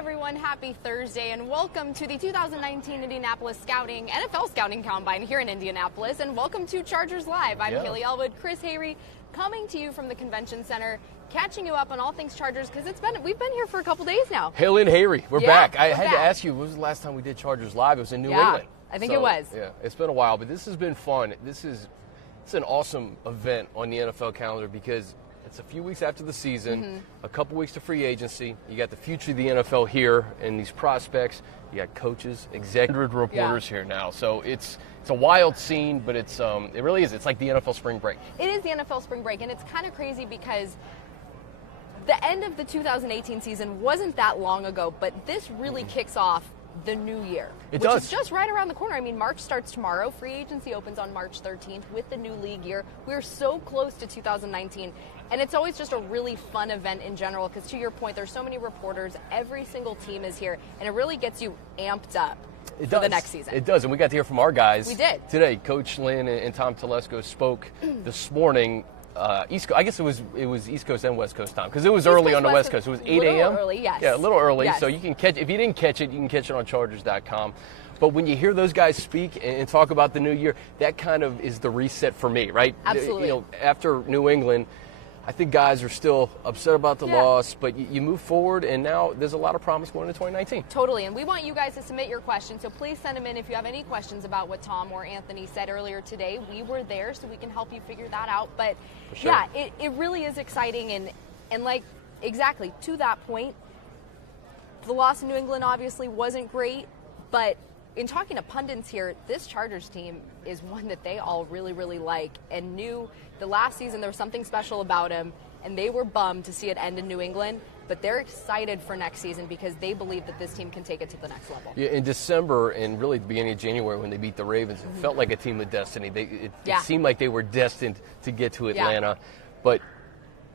everyone, happy Thursday and welcome to the 2019 Indianapolis NFL Scouting Combine here in Indianapolis, and welcome to Chargers Live. I'm Hayley Elwood, Chris Hayre, coming to you from the Convention Center, catching you up on all things Chargers because we've been here for a couple days now. Hayley and Hayre, we're back. I had to ask you, when was the last time we did Chargers Live? It was in New England. I think it was. Yeah, it's been a while, but this has been fun. It's an awesome event on the NFL calendar because it's a few weeks after the season, a couple weeks to free agency. You got the future of the NFL here and these prospects. You got coaches, executive reporters here now. So it's a wild scene, but it really is. It's like the NFL spring break. It is the NFL spring break, and it's kind of crazy because the end of the 2018 season wasn't that long ago, but this really kicks off the new year. Which is just right around the corner. I mean, March starts tomorrow. Free agency opens on March 13th with the new league year. We're so close to 2019, and it's always just a really fun event in general because, to your point, there's so many reporters. Every single team is here, and it really gets you amped up for the next season. It does, and we got to hear from our guys. We did. Today, Coach Lynn and Tom Telesco spoke this morning. East Coast, I guess it was East Coast and West Coast time because it was early on the West Coast. It was 8 a.m. A little early, yes. Yeah, a little early. Yes. So you can catch. If you didn't catch it, you can catch it on Chargers.com. But when you hear those guys speak and talk about the new year, that kind of is the reset for me, right? Absolutely. You know, after New England, I think guys are still upset about the loss, but you move forward, and now there's a lot of promise going into 2019. Totally, and we want you guys to submit your questions, so please send them in if you have any questions about what Tom or Anthony said earlier today. We were there, so we can help you figure that out. But, it really is exciting, and like, exactly, to that point, the loss in New England obviously wasn't great, but in talking to pundits here, this Chargers team is one that they all really, really like and knew the last season there was something special about him, and they were bummed to see it end in New England, but they're excited for next season because they believe that this team can take it to the next level. Yeah, in December and really the beginning of January when they beat the Ravens, it felt like a team of destiny. It seemed like they were destined to get to Atlanta, but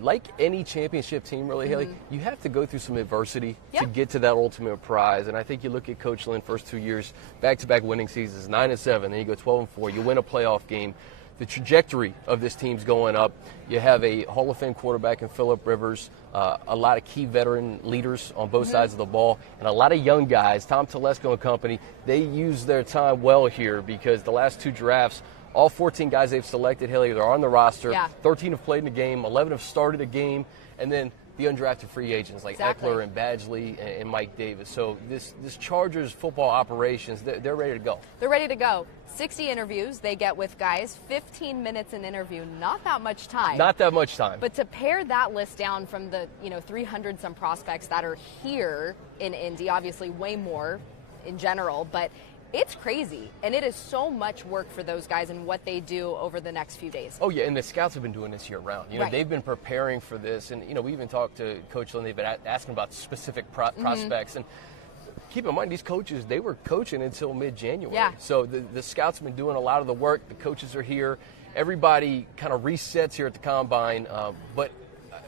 like any championship team, really, Hayley, you have to go through some adversity to get to that ultimate prize. And I think you look at Coach Lynn, first 2 years, back-to-back winning seasons, 9-7, then you go 12-4, you win a playoff game. The trajectory of this team's going up. You have a Hall of Fame quarterback in Phillip Rivers, a lot of key veteran leaders on both sides of the ball, and a lot of young guys. Tom Telesco and company, they use their time well here because the last two drafts, all 14 guys they've selected, Hayley, they're on the roster. 13 have played in the game, 11 have started a game, and then the undrafted free agents like Eckler and Badgley and Mike Davis. So this Chargers football operations, they're ready to go. They're ready to go. 60 interviews they get with guys, 15 minutes an interview, not that much time. Not that much time. But to pare that list down from the 300 some prospects that are here in Indy, obviously way more in general, but it's crazy, and it is so much work for those guys and what they do over the next few days. Oh, yeah, and the scouts have been doing this year-round. They've been preparing for this, and, we even talked to Coach Lynn. They've been asking about specific prospects, and keep in mind, these coaches, they were coaching until mid-January. Yeah. So the scouts have been doing a lot of the work. The coaches are here. Everybody kind of resets here at the Combine, but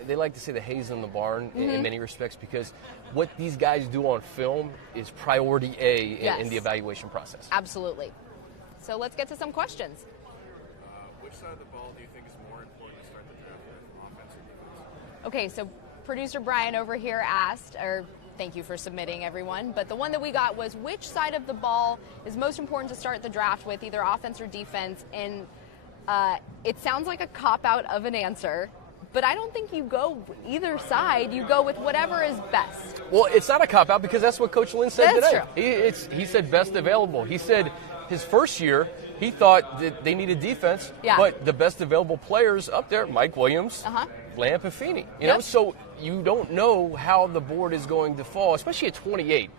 they like to say the hay's in the barn in many respects because what these guys do on film is priority A in the evaluation process. Absolutely. So let's get to some questions. Which side of the ball do you think is more important to start the draft with, offense or defense? Okay, so producer Brian over here asked, or thank you for submitting, everyone, but the one that we got was which side of the ball is most important to start the draft with, either offense or defense? And it sounds like a cop-out of an answer, but I don't think you go either side. You go with whatever is best. Well, it's not a cop-out because that's what Coach Lynn said today. True. He said best available. He said his first year, he thought that they needed defense, but the best available players up there, Mike Williams, Lamp, and Feeney. You know, so you don't know how the board is going to fall, especially at 28.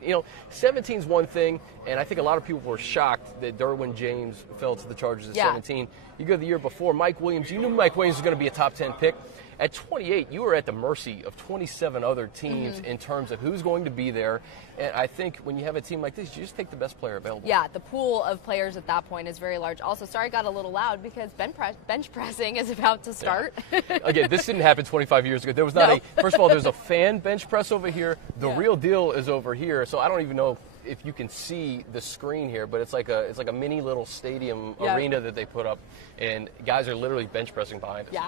17 is one thing, and I think a lot of people were shocked that Derwin James fell to the Chargers at 17. You go the year before, Mike Williams, you knew Mike Williams was going to be a top 10 pick. At 28, you were at the mercy of 27 other teams in terms of who's going to be there. And I think when you have a team like this, you just take the best player available. Yeah, the pool of players at that point is very large. Also, sorry I got a little loud because bench pressing is about to start. Yeah. Again, this didn't happen 25 years ago. There was not first of all, there's a fan bench press over here. The real deal is over here. So I don't even know if you can see the screen here, but it's like a mini little stadium arena that they put up, and guys are literally bench pressing behind us. Yeah.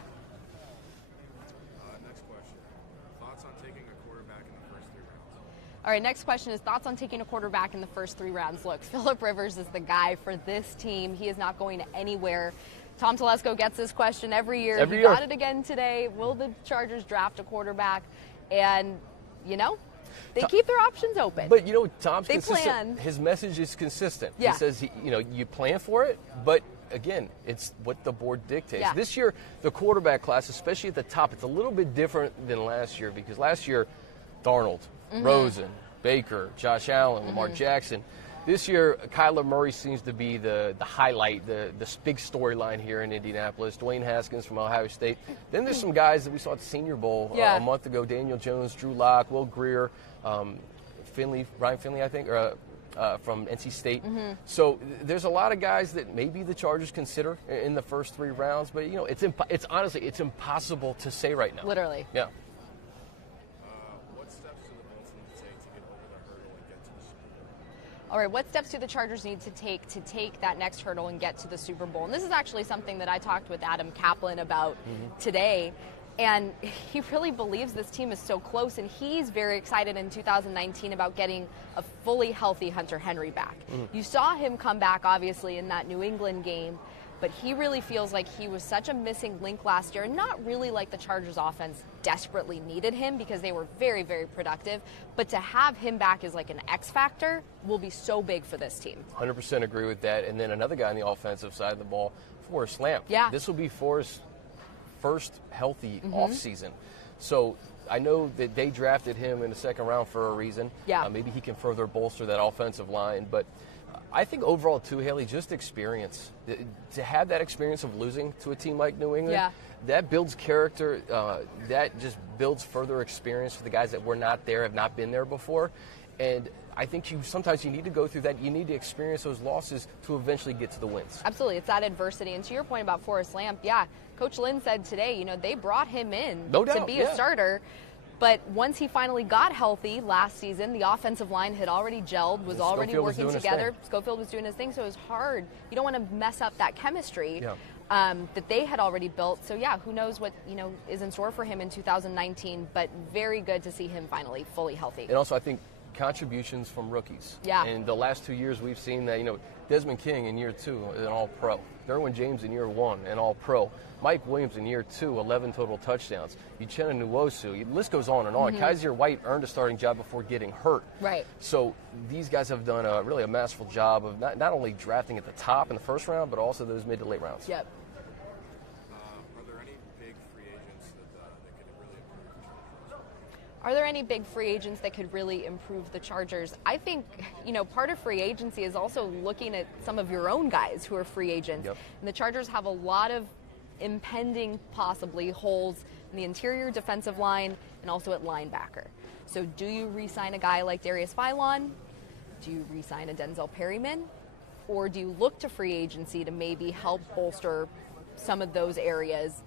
All right, next question is thoughts on taking a quarterback in the first 3 rounds. Look, Phillip Rivers is the guy for this team. He is not going anywhere. Tom Telesco gets this question every year. He got it again today. Will the Chargers draft a quarterback? And, you know, they keep their options open. But, you know, Tom's they consistent. His message is consistent. Yeah. He says, you know, you plan for it, but, again, it's what the board dictates. Yeah. This year, the quarterback class, especially at the top, it's a little bit different than last year because last year, Darnold, Rosen, Baker, Josh Allen, Lamar Jackson. This year, Kyler Murray seems to be the highlight, the big storyline here in Indianapolis. Dwayne Haskins from Ohio State. Then there's some guys that we saw at the Senior Bowl a month ago. Daniel Jones, Drew Lock, Will Grier, Ryan Finley, I think, from NC State. So there's a lot of guys that maybe the Chargers consider in the first 3 rounds. But, you know, it's honestly, it's impossible to say right now. Literally. Yeah. All right, what steps do the Chargers need to take that next hurdle and get to the Super Bowl? And this is actually something that I talked with Adam Kaplan about today. And he really believes this team is so close, and he's very excited in 2019 about getting a fully healthy Hunter Henry back. You saw him come back, obviously, in that New England game, but he really feels like he was such a missing link last year, and not really like the Chargers offense desperately needed him because they were very, very productive. But to have him back as like an X factor will be so big for this team. 100% agree with that. And then another guy on the offensive side of the ball, Forrest Lamp. Yeah. This will be Forrest's first healthy offseason. So I know that they drafted him in the second round for a reason. Yeah. Maybe he can further bolster that offensive line. But I think overall, too, Hayley, just experience. To have that experience of losing to a team like New England, that builds character. That just builds further experience for the guys that were not there, have not been there before. And I think sometimes you need to go through that. You need to experience those losses to eventually get to the wins. Absolutely. It's that adversity. And to your point about Forrest Lamp, Coach Lynn said today, you know, they brought him in to be a starter. But once he finally got healthy last season, the offensive line had already gelled, was already working together. Schofield was doing his thing, so it was hard. You don't want to mess up that chemistry that they had already built. So, who knows what, you know, is in store for him in 2019, but very good to see him finally fully healthy. And also, I think contributions from rookies. In the last 2 years, we've seen that, you know, Desmond King in year 2, an all-pro. Derwin James in year 1, an all-pro. Mike Williams in year 2, 11 total touchdowns. Uchenna Nwosu, the list goes on and on. Kaiser White earned a starting job before getting hurt. Right. So these guys have done really a masterful job of not only drafting at the top in the first round, but also those mid to late rounds. Yep. Are there any big free agents that could really improve the Chargers? I think, you know, part of free agency is also looking at some of your own guys who are free agents. And the Chargers have a lot of impending, possibly, holes in the interior defensive line and also at linebacker. So do you re-sign a guy like Darius Philon? Do you re-sign a Denzel Perryman? Or do you look to free agency to maybe help bolster some of those areas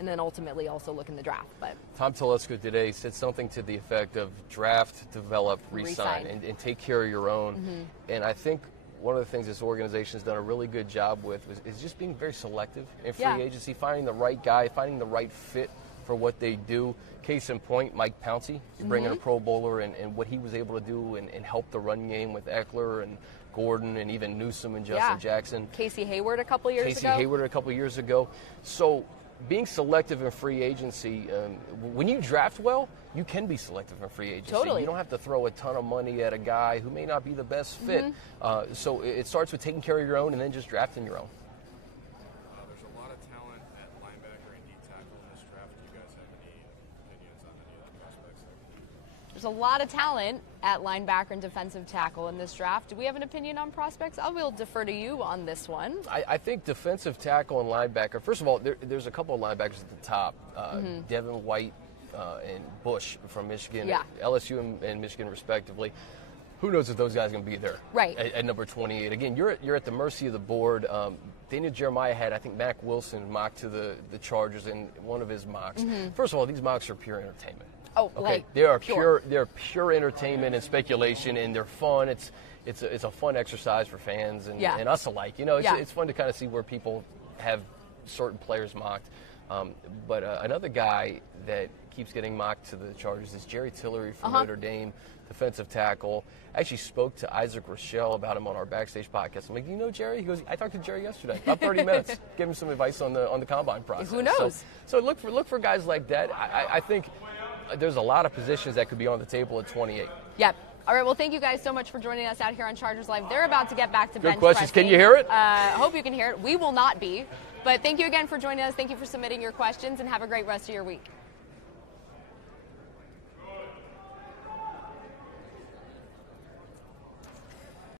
and then ultimately also look in the draft? But Tom Telesco today said something to the effect of draft, develop, re-sign. And take care of your own. And I think one of the things this organization has done a really good job with is just being very selective in free agency, finding the right guy, finding the right fit for what they do. Case in point, Mike Pouncey, you bring in a Pro Bowler, and what he was able to do and help the run game with Eckler and Gordon and even Newsome and Justin Jackson. Casey Hayward a couple years ago. So being selective in free agency, when you draft well, you can be selective in free agency. Totally. You don't have to throw a ton of money at a guy who may not be the best fit. So it starts with taking care of your own and then just drafting your own. There's a lot of talent at linebacker and D tackle in this draft. Do you guys have any opinions on any of the prospects there? There's a lot of talent at linebacker and defensive tackle in this draft. Do we have an opinion on prospects? I will defer to you on this one. I think defensive tackle and linebacker, first of all, there's a couple of linebackers at the top. Devin White and Bush from Michigan, LSU and Michigan respectively. Who knows if those guys are going to be there at number 28. Again, you're at the mercy of the board. Daniel Jeremiah had, I think, Mac Wilson mocked to the Chargers in one of his mocks. First of all, these mocks are pure entertainment. Oh, okay. They are pure entertainment and speculation, and they're fun. It's a fun exercise for fans and us alike. You know, it's fun to kind of see where people have certain players mocked. But another guy that keeps getting mocked to the Chargers is Jerry Tillery from Notre Dame, defensive tackle. I actually spoke to Isaac Rochelle about him on our Backstage podcast. I'm like, do you know Jerry? He goes, I talked to Jerry yesterday, about 30 minutes. Give him some advice on the combine process. Who knows? So look for guys like that. I think there's a lot of positions that could be on the table at 28. Yep. All right, well, thank you guys so much for joining us out here on Chargers Live. They're about to get back to bench Good questions. pressing. Can you hear it? I hope you can hear it. We will not be. But thank you again for joining us. Thank you for submitting your questions, and have a great rest of your week.